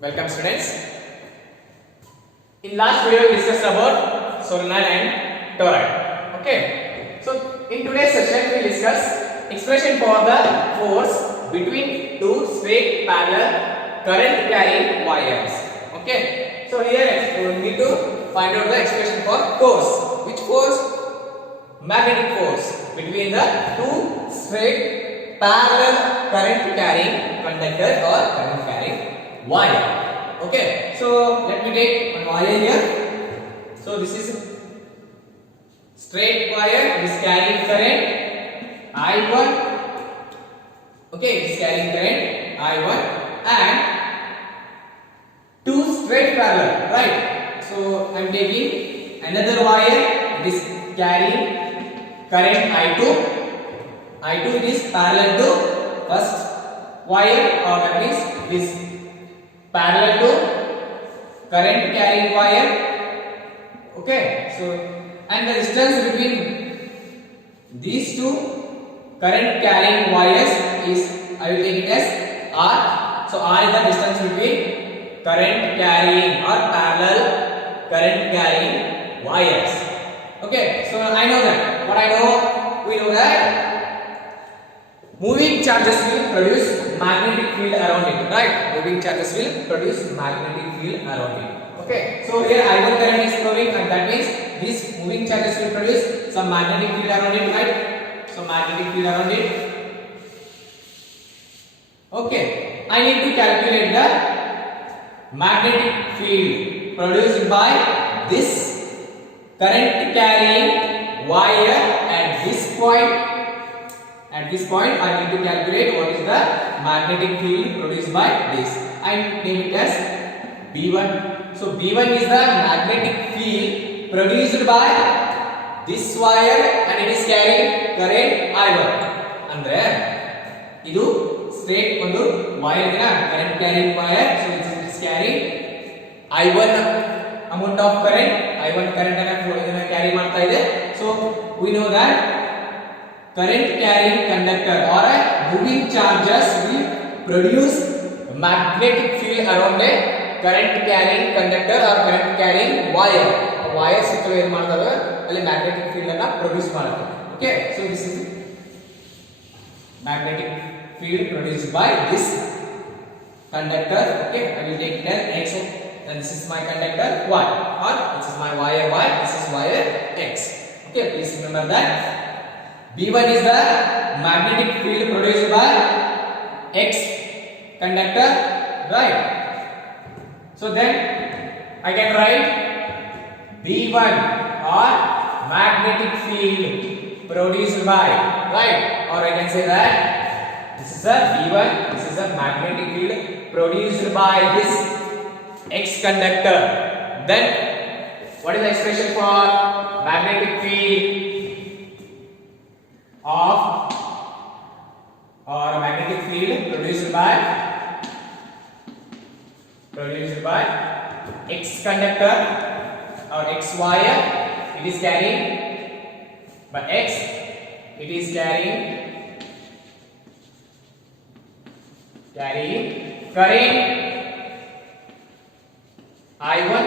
Welcome students. In last video we discussed about solenoid and toroid. Okay. So in today's session we discuss expression for the force between two straight parallel current carrying wires. Okay. So here we need to find out the expression for force. Which force? Magnetic force between the two straight parallel current carrying conductor or current carrying wire. Okay, so let me take one wire here. So this is straight wire. It is carrying current I1. Okay, it is carrying current I1 and two straight parallel, right? So I am taking another wire. It is carrying current I2. I2 is parallel to first wire, or that means it is parallel to current carrying wire. Okay, so and the distance between these two current carrying wires is, I will take it as R. So R is the distance between current carrying or parallel current carrying wires. Okay, so I know that. What I know, we know that moving charges will produce magnetic field around it, right? Moving charges will produce magnetic field around it. Okay, so here I1 current is flowing, and that means these moving charges will produce some magnetic field around it, right? So magnetic field around it. Okay, I need to calculate the magnetic field produced by this current carrying wire at this point. At this point, I need to calculate what is the magnetic field produced by this. I name it as B1. So B1 is the magnetic field produced by this wire, and it is carrying current I1. Andre idu straight ಒಂದು wire ಇದೆ current carrying wire. So it is carrying I1 amount of current. I1 current ಅನ್ನು carry ಮಾಡ್ತಾ ಇದೆ. So we know that current carrying conductor or a moving charges will produce magnetic field around a current carrying conductor or current carrying wire. Wire ಸಿಕ್ಕಲು ಏನು ಮಾಡ್ತವೆ ಅಲ್ಲಿ magnetic field ಅನ್ನು produce ಮಾಡುತ್ತೆ. Okay, so this is magnetic field produced by this conductor. Okay, I will take it as X. Then this is my conductor Y, or this is my wire Y, this is wire X. Okay, please remember that B1 is the magnetic field produced by X conductor, right? So then I can write B1 or magnetic field produced by, right? Or I can say that this is a B1, this is a magnetic field produced by this X conductor. Then what is the expression for magnetic field of or magnetic field produced by X conductor or X wire? It is carrying by X, it is carrying current I1.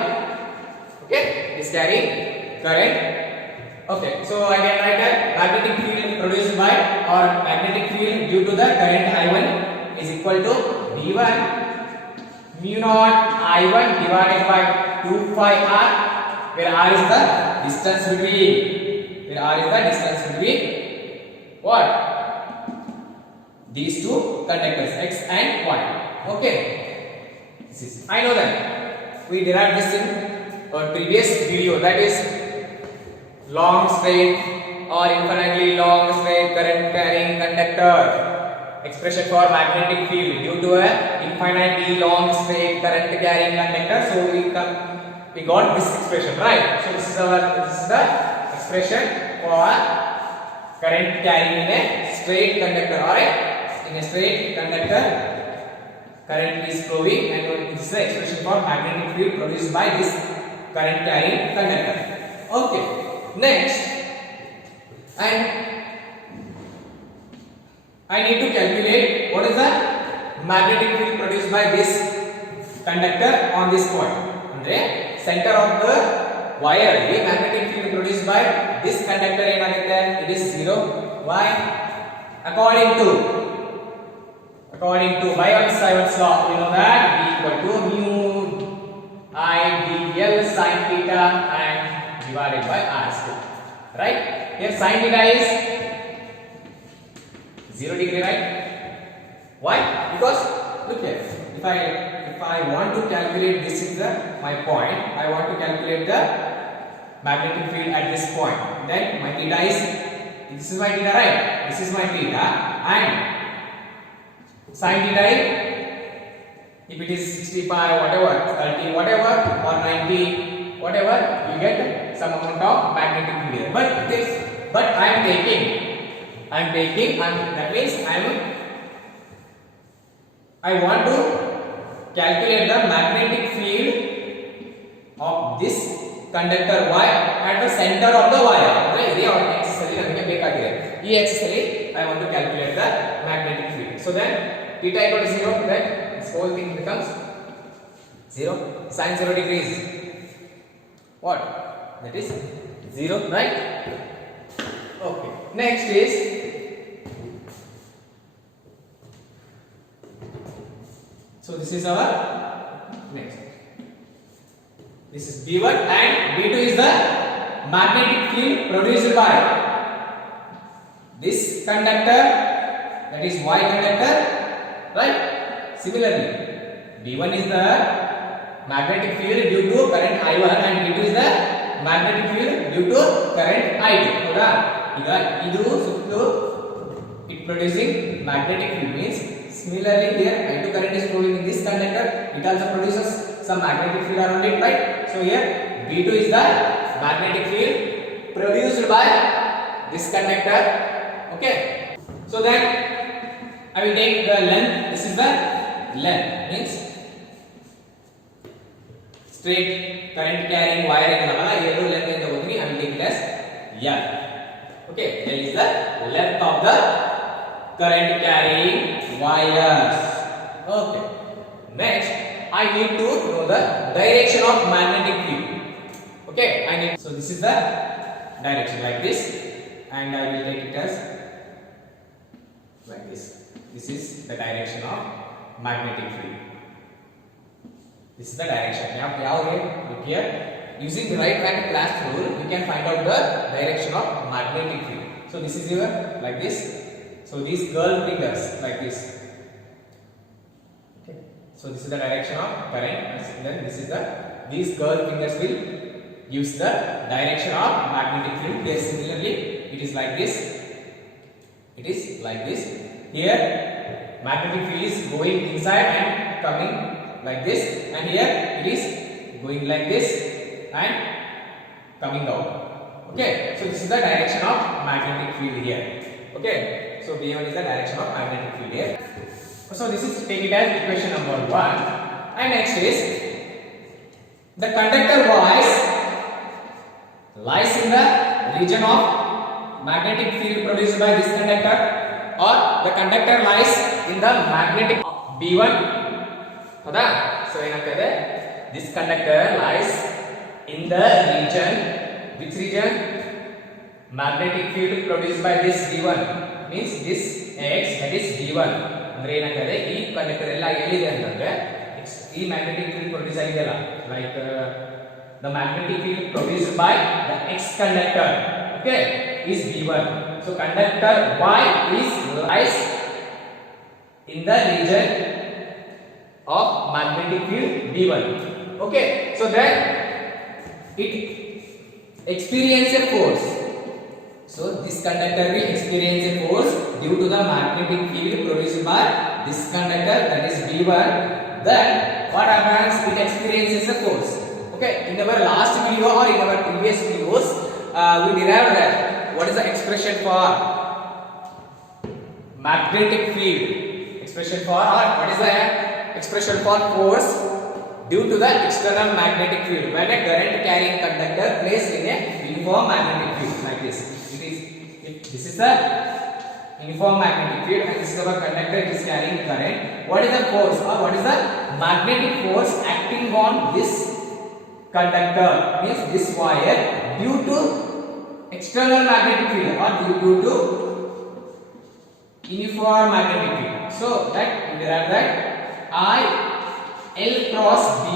Okay, it is carrying current. Okay, so I can write that magnetic field produced by or magnetic field due to the current I1 is equal to B1 mu naught I1 divided by 2 pi r, where r is the distance between what? These two conductors X and Y. Okay, I know that we derived this in our previous video, that is long straight or infinitely long straight current carrying conductor. Expression for magnetic field due to a infinitely long straight current carrying conductor. So we got this expression, right? So this is the expression for current carrying in a straight conductor, or in a straight conductor current is flowing, and this is the expression for magnetic field produced by this current carrying conductor. Okay. Next, and I need to calculate what is the magnetic field produced by this conductor on this point. Andre center of the wire the magnetic field produced by this conductor ಏನಾಗುತ್ತೆ? It is 0. Why? According to Biot-Savart's law, you know that B equal to mu I dl sin theta and divided by r square. Right? Here sin theta is 0 degree, right? Why? Because look here, if I want to calculate, this is my point, I want to calculate the magnetic field at this point, then my theta is, this is my theta, right? This is my theta, and sin theta is, if it is 65 whatever, 30 whatever, or 90 whatever, you get some amount of magnetic field here. But I am taking and that means I want to calculate the magnetic field of this conductor Y at the center of the wire. This axis alli namage bekagide. Ee axis alli I want to calculate the magnetic field. So then theta equal to 0, then this whole thing becomes 0. Sin 0 degrees, what? That is 0, right? Okay. Next is so this is our next. This is B1 and B2 is the magnetic field produced by this conductor, that is Y conductor, right? Similarly, B1 is the magnetic field due to current I1 and B2 is the magnetic field due to current I2. ಹೌದಾ? ಈಗ ಇದು ಸುತ್ತು it producing magnetic field means similarly here I2 current is flowing in this conductor, it also produces some magnetic field around it, right? So here B2 is the magnetic field produced by this conductor. Okay, so then I will take the length. This is the length, means straight current carrying wire idalala ಎರಡು length ಅಂತ ಹೋಗ್ತೀನಿ. I will take it as L. Okay, L is the length of the current carrying wires. Okay, next I need to know the direction of magnetic field. Okay, so this is the direction like this, and I will take it as like this. This is the direction of magnetic field. This is the direction. Look here, using the right hand clasp rule, you can find out the direction of magnetic field. So this is your like this. So these curl fingers like this. Okay. So this is the direction of current. Then this is these curl fingers will use the direction of magnetic field. Here similarly, it is like this. It is like this. Here magnetic field is going inside and coming like this, and here it is going like this and coming out. Okay, so this is the direction of magnetic field here. Okay, so B1 is the direction of magnetic field here. So this is, take it as equation number 1. And next is the conductor lies in the region of magnetic field produced by this conductor, or the conductor lies in the magnetic B1. ಹೌದಾ? So ಏನಾಗ್ತದೆ, this conductor lies in the region, which region? Magnetic field produced by this B1, means this X, that is B1. ಅಂದ್ರೆ ಏನಾಗ್ತದೆ, ಈ conductor ಎಲ್ಲ ಎಲ್ಲಿದೆ ಅಂತಂದ್ರೆ ಈ magnetic field produce ಆಗಿದೆಯಲ್ಲ, like the magnetic field produced by the X conductor, okay, is B1. So conductor Y lies in the region of magnetic field B1. Okay, so then it experiences a force. So this conductor will experience a force due to the magnetic field produced by this conductor, that is B1. Then what happens? It experiences a force. Okay, in our last video or in our previous videos, we derived that what is the expression for magnetic field. Expression for, or what is the expression for force due to the external magnetic field when a current carrying conductor placed in a uniform magnetic field like this. This is the uniform magnetic field, and this is our conductor, it is carrying current. What is the force or what is the magnetic force acting on this conductor, means this wire, due to external magnetic field or due to uniform magnetic field? So that we derive that I L cross B,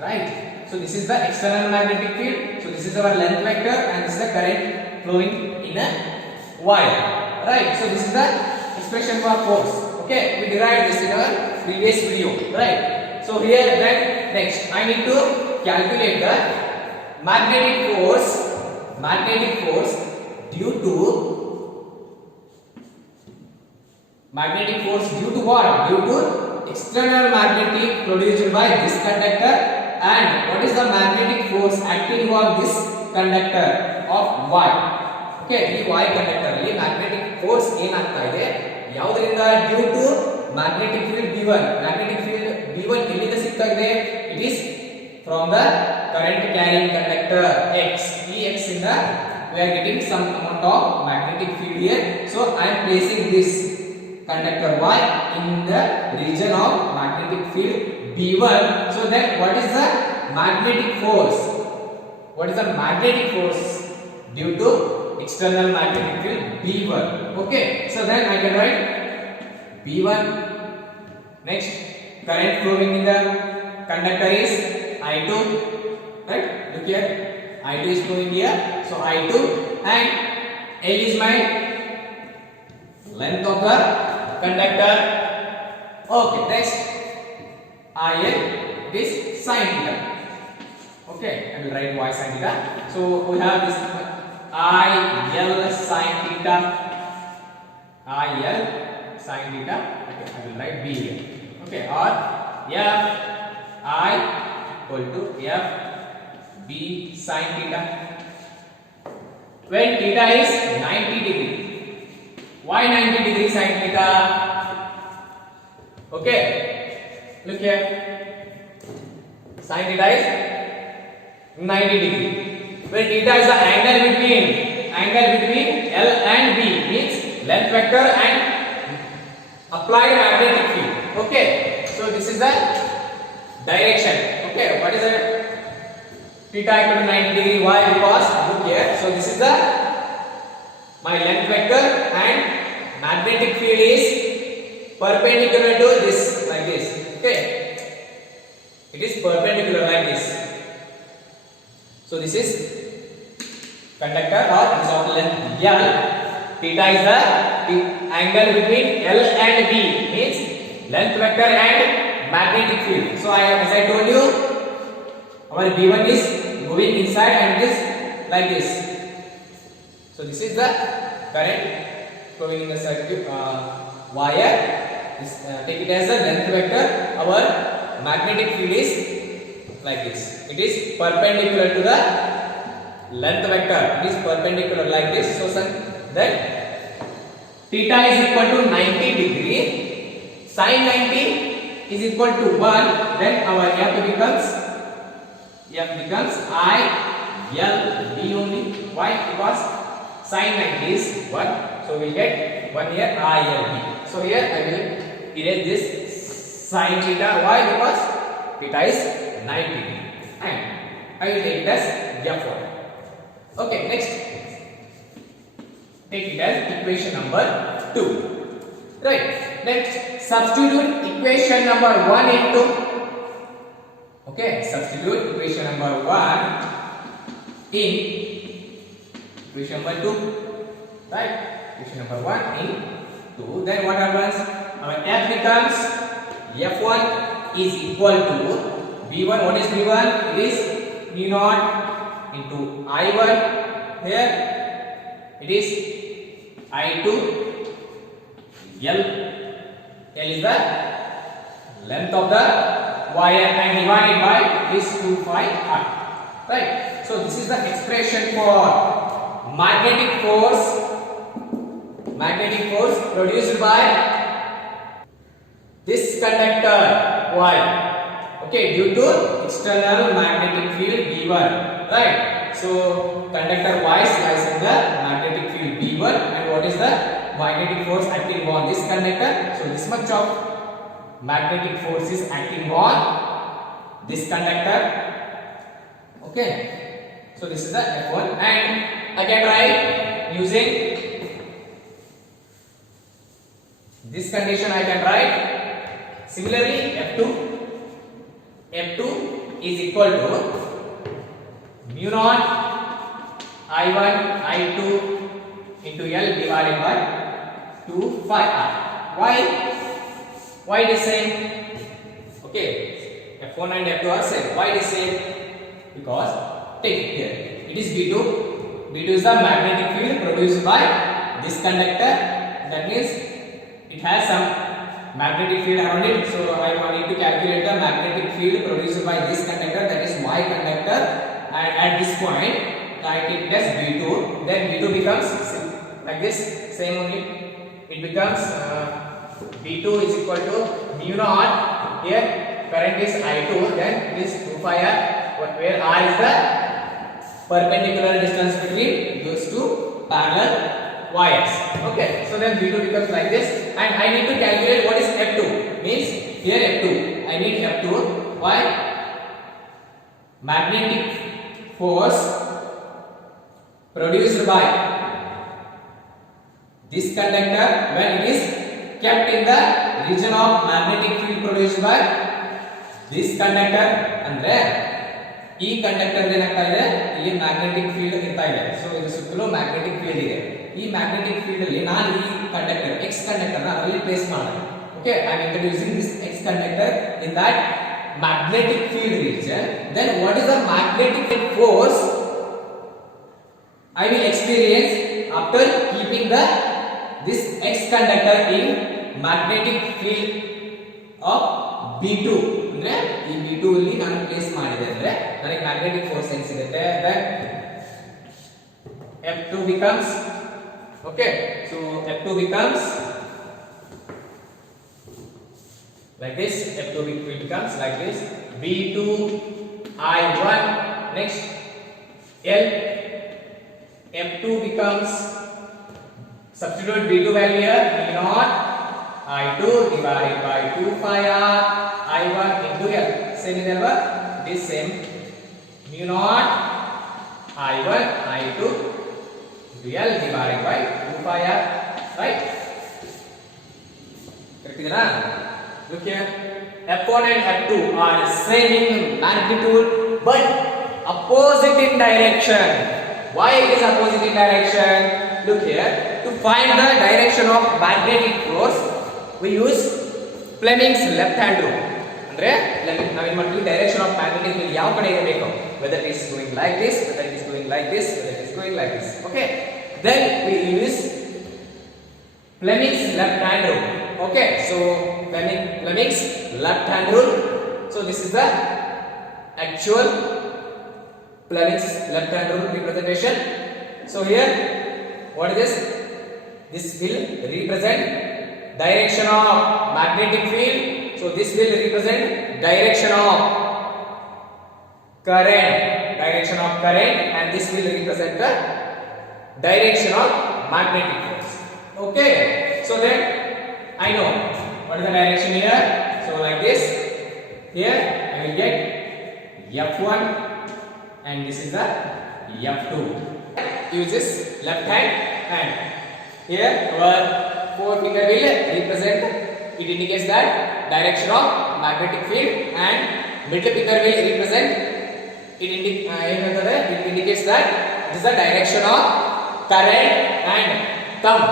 right? So this is the external magnetic field, so this is our length vector, and this is the current flowing in a wire, right? So this is the expression for force. Okay, we derived this in our previous video, right? So here then next I need to calculate the magnetic force due to what? Due to external magnetic produced by this conductor, and what is the magnetic force acting on this conductor of Y? Okay, ಈ Y conductor ಅಲ್ಲಿ magnetic force ಏನಾಗ್ತಾ ಇದೆ, ಯಾವುದರಿಂದ? Due to magnetic field B1. magnetic field B1 ಎಲ್ಲಿಂದ ಸಿಗ್ತಾ ಇದೆ? It is from the current carrying conductor X. ಈ X ಇಂದ we are getting some amount of magnetic field here, so I am placing this conductor Y in the region of magnetic field B1. So then what is the magnetic force? What is the magnetic force due to external magnetic field B1? Okay, so then I can write B1. Next, current flowing in the conductor is I2, right? Look here, I2 is flowing here, so I2, and L is my length of the conductor. Okay, next IL, it is sin theta. Okay, I will write Y sin theta. So we have this IL sin theta. IL sin theta. Okay, I will write B here. Okay, or F I equal to F B sin theta. When theta is 90 degree. Why 90 degree sin theta? Okay, look here, sin theta is 90 degree. When theta is the angle between L and B, means length vector and applied magnetic field. Okay, so this is the direction. Okay, what is the theta equal to 90 degree? Why? Because look here, so this is the my length vector and magnetic field is perpendicular to this, like this. Okay, it is perpendicular like this. So this is conductor or horizontal length L. Theta is the angle between L and B, means length vector and magnetic field. So as I told you, our B1 is moving inside and it is like this. So this is the current flowing in the circuit wire. Take it as a length vector. Our magnetic field is like this. It is perpendicular to the length vector. It is perpendicular like this. So then theta is equal to 90 degree. Sin 90 is equal to 1. Then our F becomes I L B only. Why? Because sin 90 is 1, so we get 1 here ILB. So here I will erase this sin theta. Why? Because theta is 90 degree, and I will take it as F1. Okay, next take it as equation number 2. Right, next substitute equation number 1 into, okay, substitute equation number 1 in equation number 2, right? Equation number 1 in 2. Then what happens? Our F becomes F1 is equal to B1. What is B1? It is mu naught into I1. Here it is I2. L is the length of the wire and divided by this 2 pi r. Right? So this is the expression for magnetic force produced by this conductor Y. Okay, due to external magnetic field B1, right? So conductor Y lies in the magnetic field B1, and what is the magnetic force acting on this conductor? So this much of magnetic force is acting on this conductor. Okay, so this is the F1, and I can write using this condition. I can write similarly F2. F2 is equal to mu naught I1 I2 into L divided by 2 phi r. Why it is same? Okay, F1 and F2 are same. Why it is same? Because take here, it is B2. B2 is the magnetic field produced by this conductor. That means it has some magnetic field around it. So I need to calculate the magnetic field produced by this conductor, that is my conductor. And at this point, I take it as B2. Then B2 becomes like this, same only. It becomes B2 is equal to mu naught. Here current is I2. Then it is 2 phi r. Where r is the perpendicular distance between those two parallel wires. Okay, so then V2 becomes like this, and I need to calculate what is F2. Means here F2, I need F2. Why? Magnetic force produced by this conductor when it is kept in the region of magnetic field produced by this conductor. Andre ಈ conductor ಏನಾಗ್ತಾ ಇದೆ, ಇಲ್ಲಿ magnetic field ಇರ್ತಾ ಇದೆ. So ಇದು ಸುತ್ತಲೂ magnetic field ಇದೆ. ಈ ಮ್ಯಾಗ್ನೆಟಿಕ್ ಫೀಲ್ಡ್ ಅಲ್ಲಿ ನಾನು ಈ ಕಂಡಕ್ಟರ್ ಎಕ್ಸ್ ಕಂಡಕ್ಟರ್ ನ ಅಲ್ಲಿ ಪ್ಲೇಸ್ ಮಾಡೋಣ. Okay, I am introducing this X conductor in that magnetic field region. Then what is the magnetic force I will experience after keeping this X conductor in magnetic field of B2? ಅಂದ್ರೆ ಈ B2 ಅಲ್ಲಿ ನಾನು place ಮಾಡಿದೆ ಅಂದ್ರೆ ನನಗೆ magnetic force ಏನು ಸಿಗುತ್ತೆ? then F2 becomes, okay, so F2 becomes like this. F2 becomes like this, B2 I1. Next L. F2 becomes, substitute B2 value here, mu naught I2 divided by 2 phi r I1 into L. Same is ever this same, mu naught I1 I2 into L divided by 2 phi r, right? Correct idena? Look here, F1 and F2 are same in magnitude but opposite in direction. Why it is opposite in direction? Look here, to find the direction of magnetic force we use Fleming's left hand rule. Andre ನಾವು ಏನು ಮಾಡ್ತೀವಿ, direction of magnetic field ಯಾವ ಕಡೆ ಇರಬೇಕು, whether it is going like this, whether it is going like this, whether it is going like this. Okay, then we use Fleming's left hand rule. Okay, so Fleming's left hand rule. So this is the actual Fleming's left hand rule representation. So here, what is this? This will represent direction of magnetic field. So this will represent direction of current, and this will represent the direction of magnetic force. Okay, so then I know what is the direction here. So like this, here I will get F1 and this is the F2. Use this left hand, and here our forefinger will represent, it indicates that direction of magnetic field, and middle finger will represent, it indicates that it is the direction of current, and thumb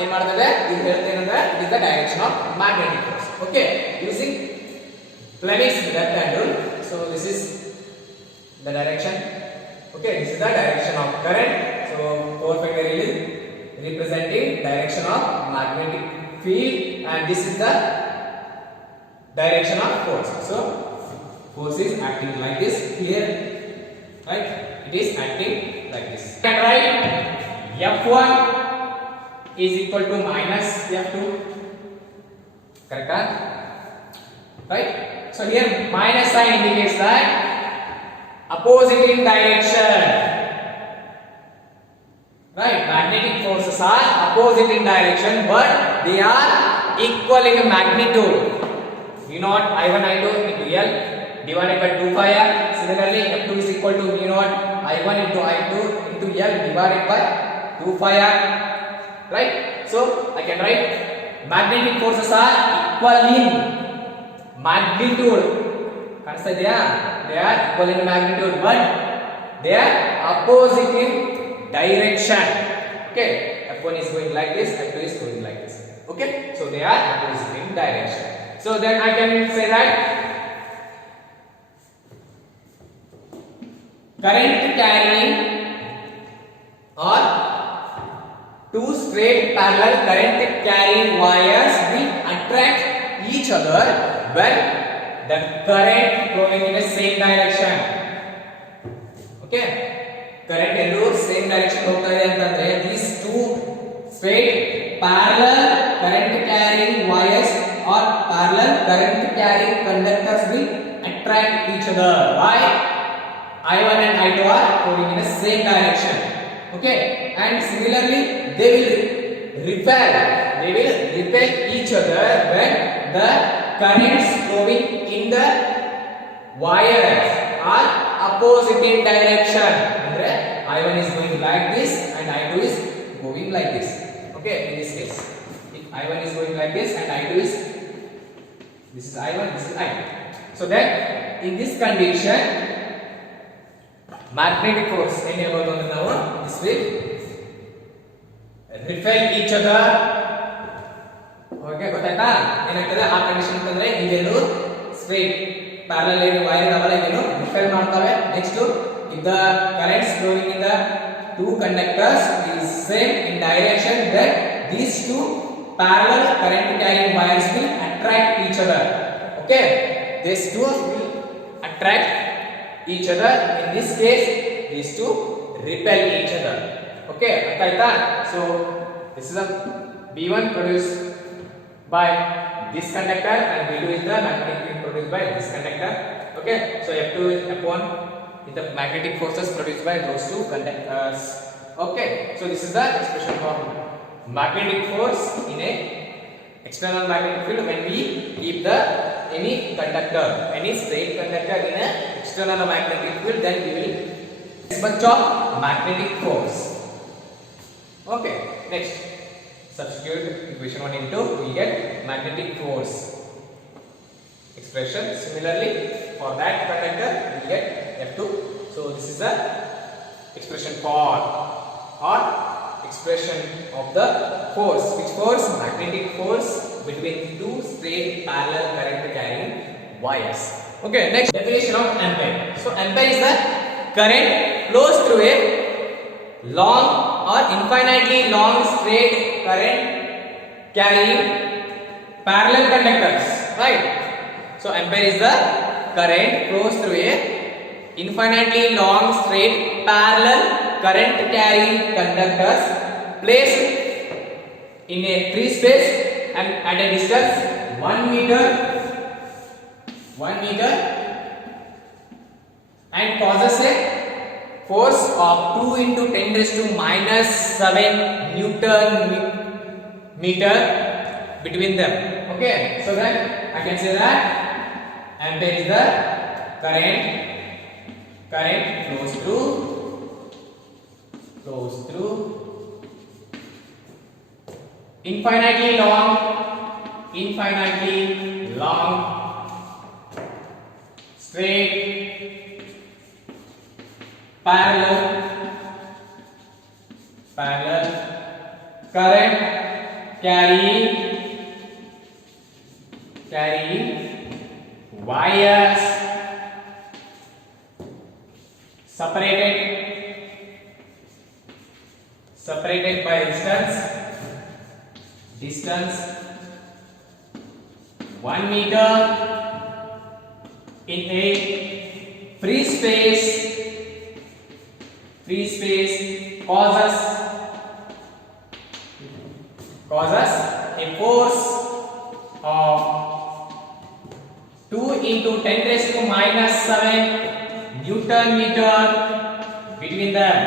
ಏನು ಮಾಡ್ತದೆ, ಇದು ಹೇಳ್ತೇನೆ ಅಂದ್ರೆ it is the direction of magnetic force. Okay, using Fleming's left hand rule. So this is the direction. Okay, this is the direction of current. So forefinger is representing direction of magnetic field, and this is the direction of force. So force is acting like this here, right? It is acting like this. You can write F1 is equal to minus F2. Correct? Right? So here minus sign indicates that opposite in direction. Right? Magnetic forces are opposite in direction, but they are equal in magnitude. mu naught I1 I2 into L divided by 2 pi R. Similarly, F2 is equal to mu naught I1 into I2 into L divided by 2 pi R. Right? So I can write magnetic forces are equal in magnitude. They are equal in magnitude, but they are opposite in direction. Okay, F1 is going like this, F2 is going like this. Okay, so they are opposite in direction. So then I can say that current carrying or two straight parallel current carrying wires will attract each other when the current flowing in the same direction. Okay, current ಎಲ್ಲೂ same direction ಹೋಗ್ತಾ ಇದೆ ಅಂತಂದ್ರೆ these two straight parallel current carrying wires or parallel current carrying conductors will attract each other. Why? I1 and I2 are flowing in the same direction. Okay, and similarly they will repel each other when the currents flowing in the wires are opposite in direction. I1 is going like this and I2 is going like this. Okay, in this case if I1 is going like this and I2 is this is I1, this is I2. So then in this condition magnetic force enable now this will repel each other. Okay, ಗೊತ್ತಾಯ್ತಾ ಏನಾಗ್ತದೆ ಆ condition ಅಂತಂದ್ರೆ ಇವೆಲ್ಲೂ straight parallel line wire ಅವರ ಏನು repel ಮಾಡ್ತವೆ. Next if the currents flowing in the two conductors is same in direction, then these two parallel current carrying wires will attract each other. Okay, these two will attract each other. In this case these two repel each other. Okay, artha. So this is a B1 produced by this conductor and B2 is the magnetic field produced by this conductor. Okay, so F2 is F1 is the magnetic forces produced by those two conductors. Okay, so this is the expression for magnetic force in a external magnetic field when we keep the any conductor, any straight conductor in a external magnetic field, then we will this much of magnetic force. Okay, next substitute equation 1 into we get magnetic force expression. Similarly for that conductor we get F2. So this is the expression for or expression of the force. Which force? Magnetic force between two straight parallel current carrying wires. Okay, next definition of ampere. So ampere is the current flows through a long or infinitely long straight current carrying parallel conductors, right? So ampere is the current flows through a infinitely long straight parallel current carrying conductors placed in a free space and at a distance 1 meter and causes a force of 2 into 10 raised to minus 7 Newton meter between them. Okay, so then I can say that ampere is the current flows through infinitely long straight parallel current carrying wires separated by distance 1 meter in a free space causes a force of 2 into 10 raised to minus 7 Newton meter between them.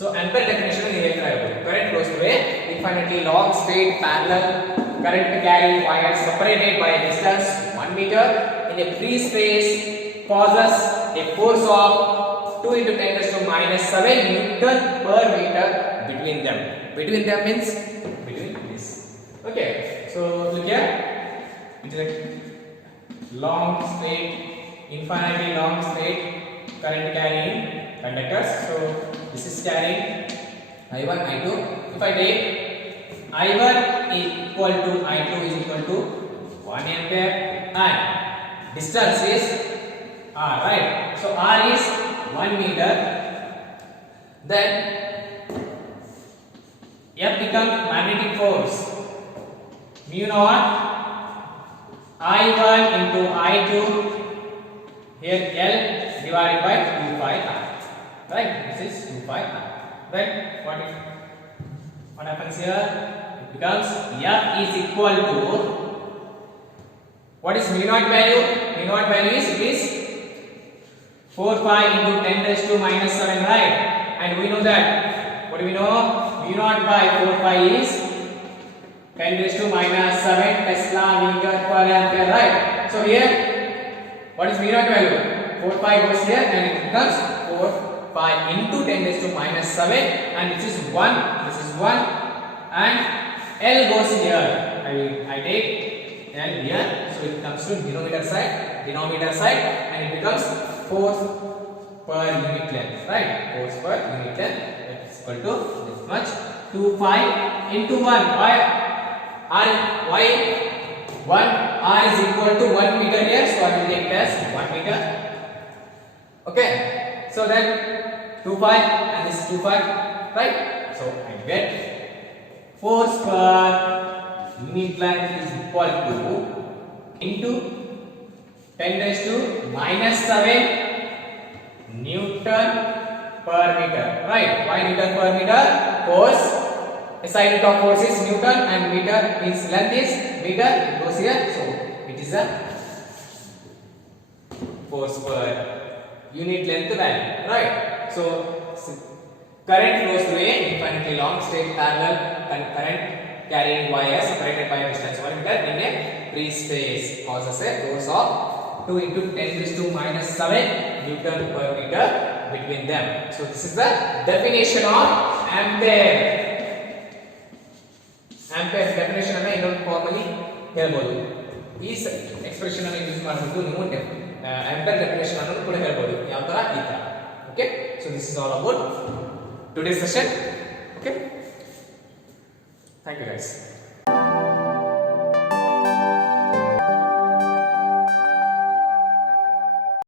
So ampere definition is here. Current flows through a infinitely long straight parallel current carrying wire separated by a distance 1 meter in a free space causes a force of 2 into 10 raised to minus 7 Newton per meter between them. Between them means between this. Okay. So look here. It's a long straight, infinitely long straight current carrying conductors. So this is carrying I1, I2. If I take I1 is equal to I2 is equal to 1 ampere and distance is R, right? So R is 1 meter. Then F becomes magnetic force mu naught I1 into I2 here L divided by 2 pi R, right? This is 2 pi R. Then what happens here? It becomes F is equal to, what is mu naught value? Mu naught value is 4 pi into 10 raised to minus 7, right? And we know that, what do we know? Mu naught by 4 pi is 10 raised to minus 7 Tesla meter per ampere, right? So here, what is mu naught value? 4 pi goes here and it becomes 4 pi into 10 raised to minus 7 and this is 1 and L goes here. I take L here, so it comes to denominator side and it becomes force per unit length, right? Force per unit length is equal to this much 2 pi into 1. Why 1 R is equal to 1 meter here, so I will take it as 1 meter. Okay, so then 2 pi and this is 2 pi, right? So I get force per unit length is equal to into 10 raised to minus 7 Newton per meter, right? Why Newton per meter? Force, SI unit of force is Newton and meter means length is meter, it goes here, so it is a force per unit length value, right? So current flows through a infinitely long straight parallel current carrying wire separated by a distance 1 meter in a free space causes a force of 2 into 10 raised to minus 7 Newton per meter between them. So this is the definition of ampere. Ampere definition ಅನ್ನು ಇನ್ನೊಂದು ಫಾರ್ಮಲ್ಲಿ ಹೇಳ್ಬೋದು. ಈ expression ಅನ್ನು use ಮಾಡಿಬಿಟ್ಟು ನೀವು ampere definition ಅನ್ನು ಕೂಡ ಹೇಳ್ಬೋದು. ಯಾವ ತರ ಈ ತರ. Okay, so this is all about today's session. Okay, thank you guys.